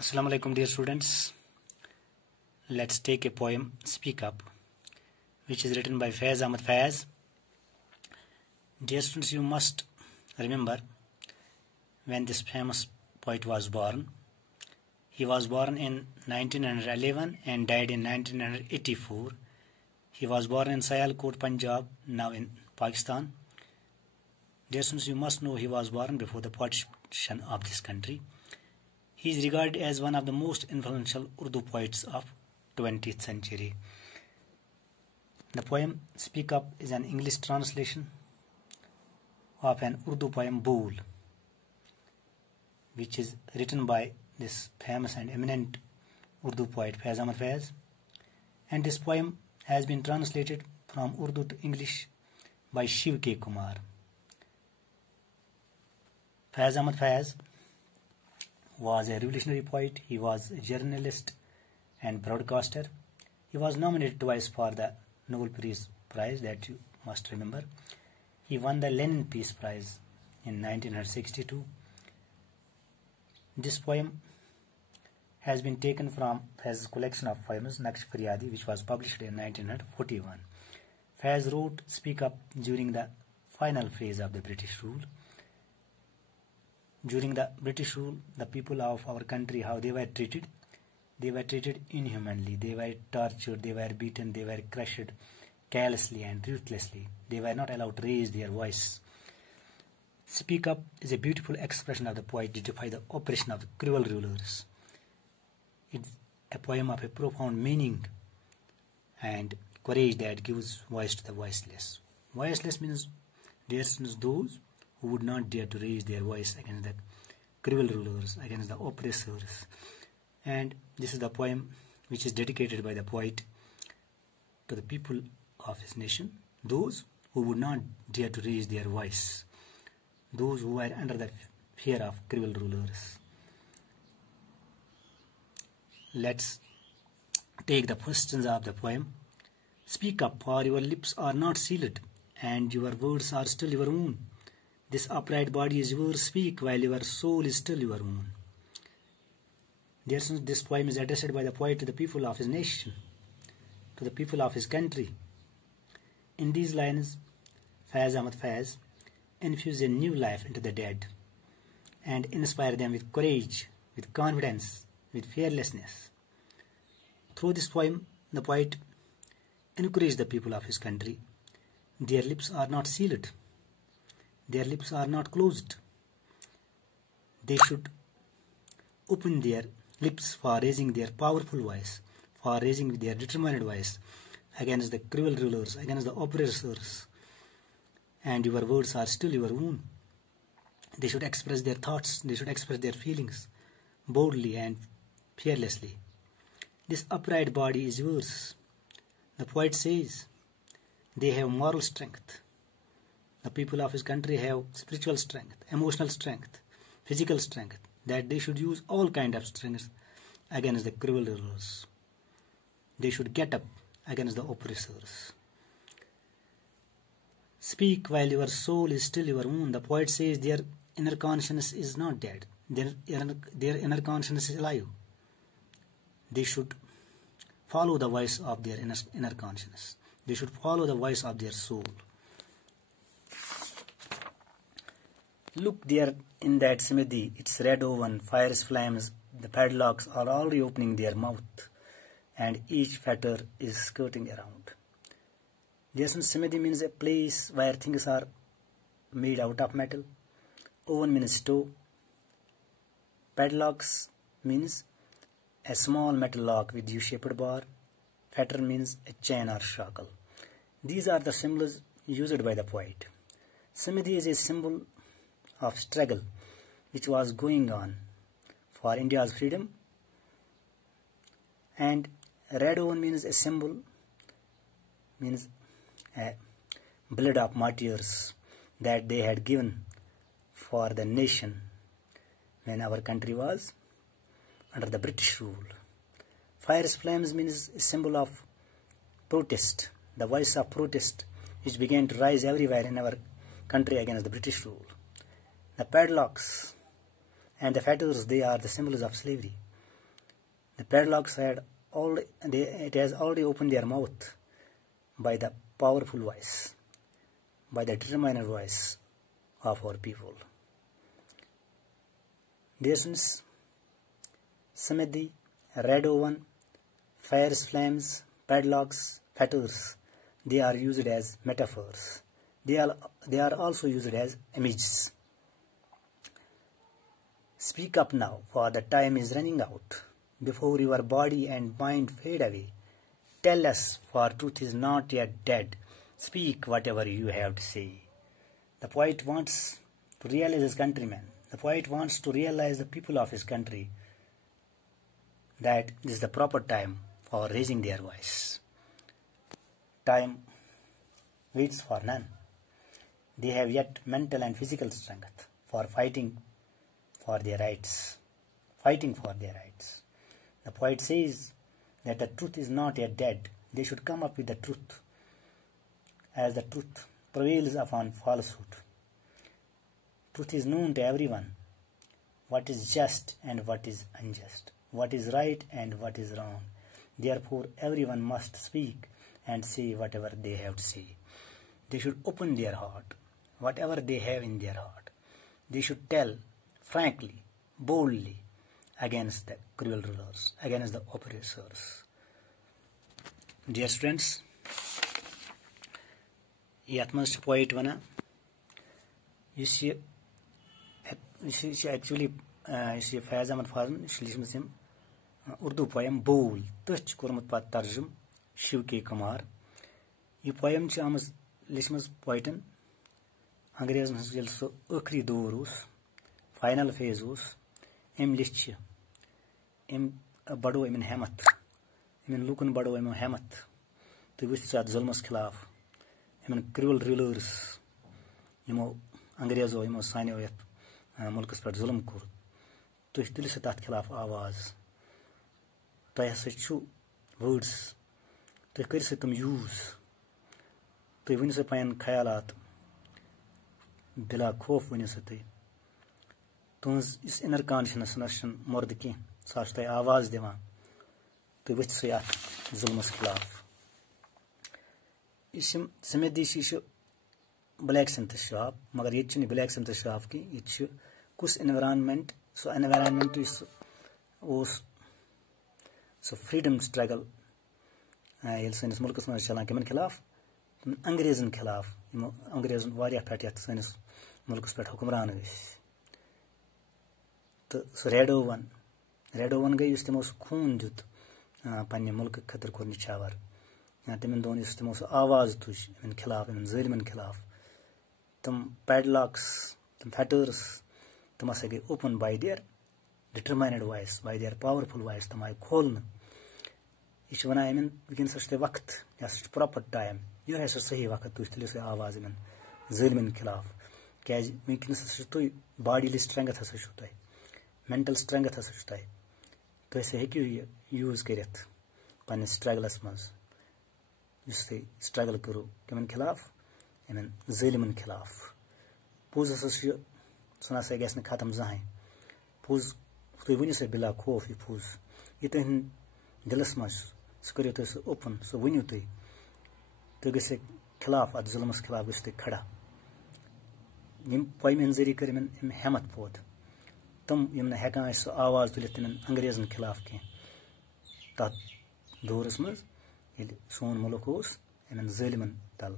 Assalamu alaikum, dear students. Let's take a poem, Speak Up, which is written by Faiz Ahmad Faiz. Dear students, you must remember when this famous poet was born. He was born in 1911 and died in 1984. He was born in Sialkot, Punjab, now in Pakistan. Dear students, you must know he was born before the partition of this country. He is regarded as one of the most influential Urdu poets of 20th century. The poem Speak Up is an English translation of an Urdu poem Bool, which is written by this famous and eminent Urdu poet Faiz Ahmad Faiz. And this poem has been translated from Urdu to English by Shiv K. Kumar. Faiz Ahmad Faiz was a revolutionary poet. He was a journalist and broadcaster. He was nominated twice for the Nobel Peace Prize, that you must remember. He won the Lenin Peace Prize in 1962. This poem has been taken from Faiz's collection of poems Naqsh Faryadi, which was published in 1941. Faiz wrote Speak Up during the final phase of the British rule. During the British rule, the people of our country, how they were treated inhumanly. They were tortured, they were beaten, they were crushed carelessly and ruthlessly. They were not allowed to raise their voice. Speak Up is a beautiful expression of the poet to defy the oppression of the cruel rulers. It's a poem of a profound meaning and courage that gives voice to the voiceless. Voiceless means, dear students, those who would not dare to raise their voice against the cruel rulers, against the oppressors. And this is the poem which is dedicated by the poet to the people of his nation, those who would not dare to raise their voice, those who were under the fear of cruel rulers. Let's take the questions of the poem. Speak up, for your lips are not sealed, and your words are still your own. This upright body is yours, speak, while your soul is still your own. Dear students, this poem is addressed by the poet to the people of his nation, to the people of his country. In these lines, Faiz Ahmad Faiz infuse a new life into the dead and inspire them with courage, with confidence, with fearlessness. Through this poem, the poet encouraged the people of his country. Their lips are not sealed. Their lips are not closed. They should open their lips for raising their powerful voice, for raising their determined voice against the cruel rulers, against the oppressors. And your words are still your own. They should express their thoughts, they should express their feelings boldly and fearlessly. This upright body is yours. The poet says they have moral strength. The people of his country have spiritual strength, emotional strength, physical strength, that they should use all kinds of strength against the cruel rulers. They should get up against the oppressors. Speak while your soul is still your own. The poet says their inner conscience is not dead. Their inner conscience is alive. They should follow the voice of their inner conscience. They should follow the voice of their soul. Look there in that smithy, its red oven, fires, flames, the padlocks are already opening their mouth, and each fetter is skirting around. Yes, smithy means a place where things are made out of metal. Oven means stove. Padlocks means a small metal lock with U-shaped bar. Fetter means a chain or shackle. These are the symbols used by the poet. Smithy is a symbol of struggle which was going on for India's freedom, and red oven means a symbol, means a blood of martyrs that they had given for the nation when our country was under the British rule. Fires, flames means a symbol of protest, the voice of protest which began to rise everywhere in our country against the British rule. The padlocks and the fetters, they are the symbols of slavery. The padlocks it has already opened their mouth by the powerful voice, by the determined voice of our people. Dear students, Samadhi, red oven, fires, flames, padlocks, fetters, they are used as metaphors. They are also used as images. Speak up now, for the time is running out. Before your body and mind fade away, tell us, for truth is not yet dead. Speak whatever you have to say. The poet wants to realize his countrymen. The poet wants to realize the people of his country that this is the proper time for raising their voice. Time waits for none. They have yet mental and physical strength for fighting for their rights. The poet says that the truth is not yet dead. They should come up with the truth, as the truth prevails upon falsehood. Truth is known to everyone, what is just and what is unjust, what is right and what is wrong. Therefore, everyone must speak and say whatever they have to say. They should open their heart, whatever they have in their heart. They should tell frankly, boldly, against the cruel rulers, against the oppressors. Dear students, yet must poet wana. You see, actually, Faiz Ahmad Fazan, Shilishmasim, Urdu poem Bowl, Touch Kurmat Pat Tarjum, Shiv K. Kumar. You poem Chamas Lishmas poetan, Angrez Nasjel so Ukri Dorus, final phases, Lichia. बड़ो इमन हेमत इमन लूकन बड़ो इमन हेमत तो विचार जुल्मस खिलाफ इमन cruel rulers यमो अंग्रेजो यमो सानियो यत मुल्कस पर जुल्म कोर तो दिल से तथ खिलाफ आवाज तो हसा छु वर्ड्स तो कर से तुम यूज तो वन से पन ख्यालात बिला खौफ वन से तुज इस इनर कॉन्शियसनेस मर्द की साथ आवाज दिवान तो वथ से जुल्मस खिलाफ समेदी ब्लैक सिंथ शॉप मगर ये ब्लैक सिंथ शॉप की ये कुछ environment so environment so freedom struggle ये सैनिस मुल्कस मज चलान कमन खिलाफ अंग्रेजन खिलाफ अंग्रेजन वारिया पे सैनिस मुल्कस पे हुक्मरान तो सो रेड ओवन गई तमो खून दुत पन्ने मुल्क खतर कोर निछावर तमन दोन तमो आवाज तुज इन खिलाफ इन जलिमन खिलाफ तम पैडलॉक्स तम फैटर्स तम हसा गई open by there determined voice bye there powerful voice तम आय खोलन यह वन इन वनस वक्त यह प्रॉपर टाइम यह हसा सही वक्त तुज तुलिस आवाज इन जलिमन खिलाफ क्या वनस तुम बॉडी स्ट्रेंथ हसा तुम मेंटल स्ट्रेंथ हसा तुम तो हेकू यूज कर पे स्ट्रगलस मज स्ट्रगल करो कमन खिलाफ इन जलिमन खिलाफ पोज हसा सह नसा गि खत्म जहां पोज तुम वनो सह बिला खौफ यह पोज यह तुंद दिलस मज सह करो तुम सह ओपन सह वनो तुम गो खिलाफ अत जुल्मस खिलाफ गो खड़ा यम पोयम जरिए कर हेमत पोद तम यम हेकान सह आवाज तुलित इन अंग्रेजन खिलाफ कह तथ दौरस मज सोन मुल्क इन जलिमन तल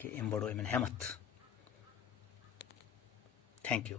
कि अम बड़ो इन हेमत। Thank you.